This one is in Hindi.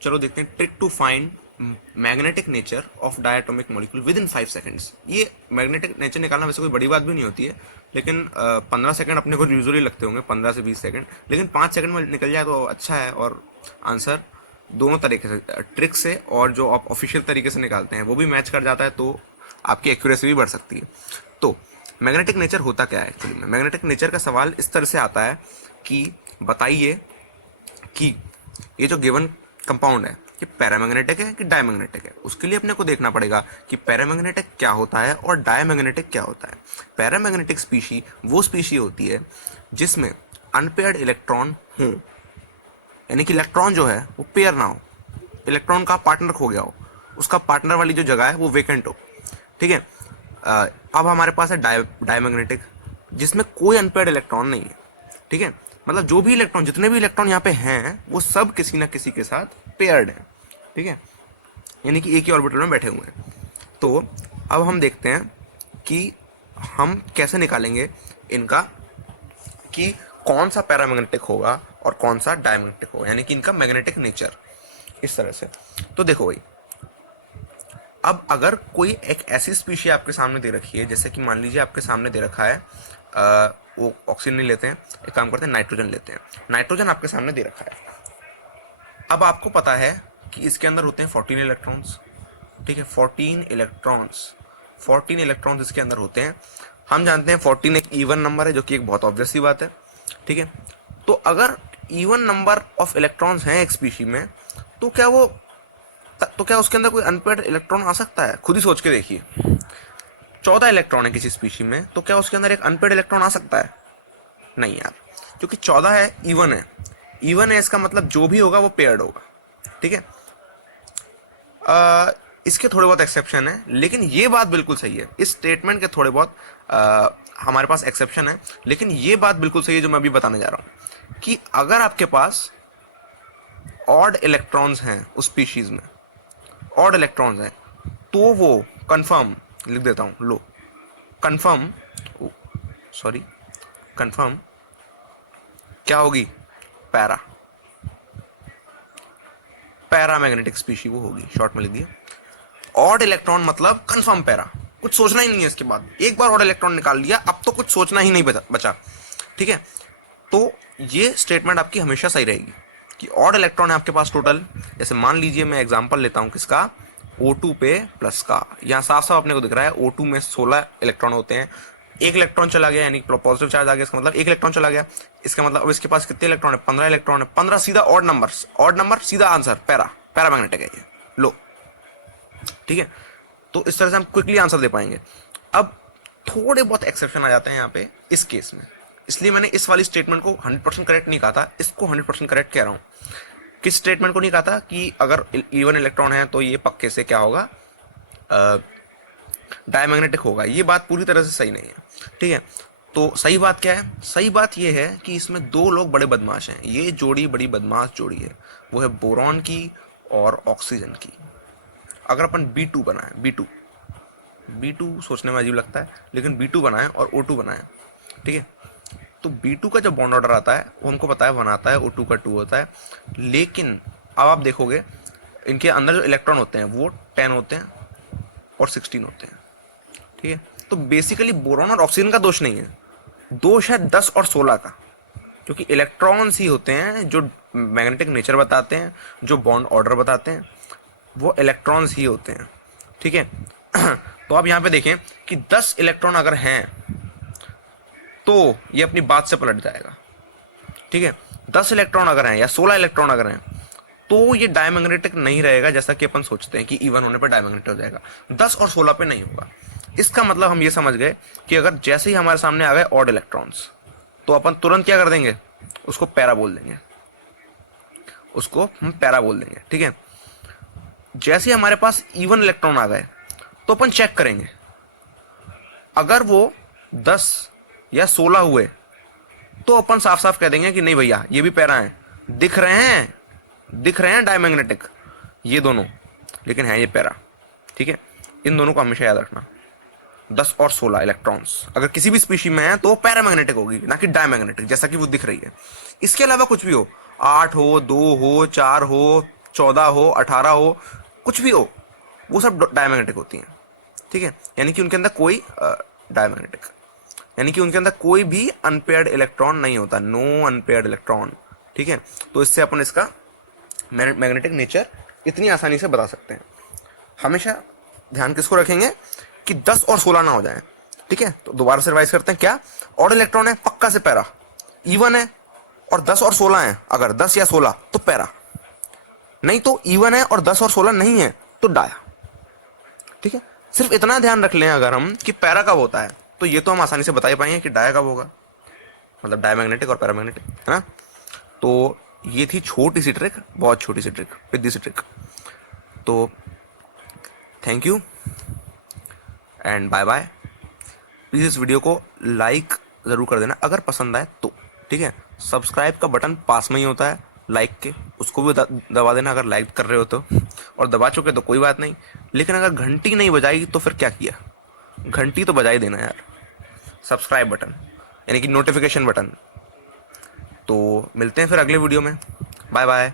चलो देखते हैं trick to find magnetic nature of diatomic molecule within 5 seconds. ये मैग्नेटिक नेचर निकालना वैसे कोई बड़ी बात भी नहीं होती है, लेकिन 15 सेकेंड अपने को यूजुअली लगते होंगे, 15 से 20 सेकेंड, लेकिन 5 सेकेंड में निकल जाए तो अच्छा है। और आंसर दोनों तरीके से, ट्रिक से और जो आप ऑफिशियल तरीके से निकालते हैं वो भी मैच कर जाता है, तो आपकी एक्यूरेसी भी बढ़ सकती है। तो मैग्नेटिक नेचर होता क्या है एक्चुअली में? मैग्नेटिक नेचर का सवाल इस तरह से आता है कि बताइए कि ये जो गिवन कंपाउंड है ये पैरामैग्नेटिक है कि डायमैग्नेटिक है। उसके लिए अपने को देखना पड़ेगा कि पैरामैग्नेटिक क्या होता है और डायमैग्नेटिक क्या होता है। पैरामैग्नेटिक स्पीशी वो स्पीशी होती है जिसमें अनपेयर्ड इलेक्ट्रॉन हो, यानी कि इलेक्ट्रॉन जो है वो पेयर ना हो, इलेक्ट्रॉन का पार्टनर खो गया हो, उसका पार्टनर वाली जो जगह है वो वेकेंट हो। ठीक है। अब हमारे पास है डायमैग्नेटिक, जिसमें कोई अनपेयर्ड इलेक्ट्रॉन नहीं है। ठीक है, मतलब जो भी इलेक्ट्रॉन, जितने भी इलेक्ट्रॉन यहाँ पे हैं वो सब किसी ना किसी के साथ पेयर्ड हैं। ठीक है, यानी कि एक ही ऑर्बिटल में बैठे हुए हैं। तो अब हम देखते हैं कि हम कैसे निकालेंगे इनका कि कौन सा पैरामैग्नेटिक होगा और कौन सा डायमैग्नेटिक होगा, यानी कि इनका मैग्नेटिक नेचर इस तरह से। तो देखो भाई, अब अगर कोई एक ऐसी स्पीशी आपके सामने दे रखी है, जैसे कि मान लीजिए आपके सामने दे रखा है वो ऑक्सीजन नहीं लेते हैं, एक काम करते हैं नाइट्रोजन लेते हैं। नाइट्रोजन आपके सामने दे रखा है। अब आपको पता है कि इसके अंदर होते हैं 14 इलेक्ट्रॉन्स। ठीक है, 14 इलेक्ट्रॉन्स इसके अंदर होते हैं। हम जानते हैं 14 एक इवन नंबर है, जो कि एक बहुत ऑब्वियस सी बात है। ठीक है, तो अगर इवन नंबर ऑफ इलेक्ट्रॉन्स हैं एक स्पीशी में, तो क्या उसके अंदर कोई अनपेयर्ड इलेक्ट्रॉन आ सकता है? खुद ही सोच के देखिए, 14 इलेक्ट्रॉन है किसी स्पीशी में, तो क्या उसके अंदर एक अनपेयर्ड इलेक्ट्रॉन आ सकता है? नहीं यार, क्योंकि 14 है, इवन है। इवन है इसका मतलब जो भी होगा वो पेयर्ड होगा। ठीक है, इसके थोड़े बहुत एक्सेप्शन है, लेकिन ये बात बिल्कुल सही है। इस स्टेटमेंट के थोड़े बहुत हमारे पास एक्सेप्शन है, लेकिन ये बात बिल्कुल सही है जो मैं अभी बताने जा रहा हूं, कि अगर आपके पास ऑड इलेक्ट्रॉन्स हैं उस स्पीशीज में, ऑड इलेक्ट्रॉन्स हैं, तो वो कंफर्म, लिख देता हूं, लो, कंफर्म, सॉरी, कंफर्म क्या होगी? पैरामैग्नेटिक स्पीशी वो होगी, शॉर्ट में लिख दिया। ऑड इलेक्ट्रॉन मतलब कंफर्म पैरा, कुछ सोचना ही नहीं है इसके बाद। एक बार ऑड इलेक्ट्रॉन निकाल लिया, अब तो कुछ सोचना ही नहीं बचा। ठीक है, तो ये स्टेटमेंट आपकी हमेशा सही रहेगी कि ऑड इलेक्ट्रॉन है आपके पास टोटल। जैसे मान लीजिए मैं एग्जांपल लेता हूं किसका, O2 पे प्लस का। यहाँ साफ साफ अपने को दिख रहा है O2 में 16 इलेक्ट्रॉन होते हैं। एक इलेक्ट्रॉन चला गया, यानी पॉजिटिव चार्ज आ गया, इसका मतलब एक इलेक्ट्रॉन चला गया। इसका मतलब अब इसके पास कितने इलेक्ट्रॉन है? 15 इलेक्ट्रॉन है। 15 सीधा ऑड नंबर सीधा आंसर पैरामैग्नेटिक है ये, लो। ठीक है, तो इस तरह से हम क्विकली आंसर दे पाएंगे। अब थोड़े बहुत एक्सेप्शन आ जाते हैं यहाँ पे इस केस में, इसलिए मैंने इस वाली स्टेटमेंट को 100% करेक्ट नहीं कहा था, इसको 100% करेक्ट कह रहा हूँ। किस स्टेटमेंट को नहीं कहा था? कि अगर इवन इलेक्ट्रॉन है तो ये पक्के से क्या होगा? डायमैग्नेटिक होगा। ये बात पूरी तरह से सही नहीं है। ठीक है, तो सही बात क्या है? सही बात ये है कि इसमें दो लोग बड़े बदमाश हैं। ये जोड़ी बड़ी बदमाश जोड़ी है, वो है बोरॉन की और ऑक्सीजन की। अगर अपन B2 बनाए, B2 सोचने में अजीब लगता है, लेकिन B2 बनाए और O2 बनाए, ठीक है, तो B2 का जो बॉन्ड ऑर्डर आता है वो हमको पता है 1 आता है, O2 का 2 होता है। लेकिन अब आप देखोगे इनके अंदर जो इलेक्ट्रॉन होते हैं वो 10 होते हैं और 16 होते हैं। ठीक है, तो बेसिकली बोरॉन और ऑक्सीजन का दोष नहीं है, दोष है 10 और 16 का, क्योंकि इलेक्ट्रॉन्स ही होते हैं जो मैग्नेटिक नेचर बताते हैं, जो बॉन्ड ऑर्डर बताते हैं, वो इलेक्ट्रॉन्स ही होते हैं। ठीक है, तो आप यहाँ पे देखें कि 10 इलेक्ट्रॉन अगर हैं तो ये अपनी बात से पलट जाएगा। ठीक है, 10 इलेक्ट्रॉन अगर हैं या 16 इलेक्ट्रॉन अगर हैं तो ये डायमैग्नेटिक नहीं रहेगा, जैसा कि अपन सोचते हैं कि इवन होने पर डायमैग्नेटिक हो जाएगा। 10 और 16 पे नहीं होगा। इसका मतलब हम ये समझ गए कि अगर जैसे ही हमारे सामने आ गए ऑड इलेक्ट्रॉन्स, तो अपन तुरंत क्या कर देंगे? उसको पैरा बोल देंगे, उसको हम पैरा बोल देंगे। ठीक है, जैसे ही हमारे पास इवन इलेक्ट्रॉन आ गए तो अपन चेक करेंगे, अगर वो 10 या 16 हुए तो अपन साफ साफ कह देंगे कि नहीं भैया ये भी पैरा हैं, दिख रहे हैं डायमैग्नेटिक ये दोनों, लेकिन है ये पैरा। ठीक है, इन दोनों को हमेशा याद रखना। 10 और 16 इलेक्ट्रॉन्स अगर किसी भी स्पीशी में है तो पैरामैग्नेटिक होगी, ना कि डायमैग्नेटिक, जैसा कि वो दिख रही है। इसके अलावा कुछ भी हो, 8 हो, 2 हो, 4 हो, 14 हो, 18 हो, कुछ भी हो, वो सब डायमैग्नेटिक होती हैं। ठीक है, यानी कि उनके अंदर कोई डायमैग्नेटिक, यानी कि उनके अंदर कोई भी अनपेयर्ड इलेक्ट्रॉन नहीं होता, नो अनपेयर्ड इलेक्ट्रॉन। ठीक है, तो इससे अपन इसका मैग्नेटिक नेचर इतनी आसानी से बता सकते हैं। हमेशा ध्यान किसको रखेंगे कि 10 और 16 ना हो जाए। ठीक है, तो दोबारा से रिवाइज करते हैं। क्या ऑड इलेक्ट्रॉन है, पक्का से पैरा। इवन है और 10 और 16 है, अगर 10 या 16 तो पैरा, नहीं तो इवन है और 10 और 16 नहीं है तो डाया। ठीक है, सिर्फ इतना ध्यान रख लें अगर हम कि पैरा कब होता है, तो ये तो हम आसानी से बता ही पाएंगे कि डाया कब होगा, मतलब डायमैग्नेटिक और पैरामैग्नेटिक, है ना। तो ये थी छोटी सी ट्रिक, बहुत छोटी सी ट्रिक, विद्दी सी ट्रिक। तो thank you and bye bye. Please इस वीडियो को लाइक ज़रूर कर देना अगर पसंद आए तो। ठीक है, सब्सक्राइब का बटन पास में ही होता है लाइक के, उसको भी दबा देना अगर लाइक कर रहे हो तो, और दबा चुके तो कोई बात नहीं, लेकिन अगर घंटी नहीं बजाई तो फिर क्या किया, घंटी तो बजा ही देना यार, सब्सक्राइब बटन यानी कि नोटिफिकेशन बटन। तो मिलते हैं फिर अगले वीडियो में, बाय बाय।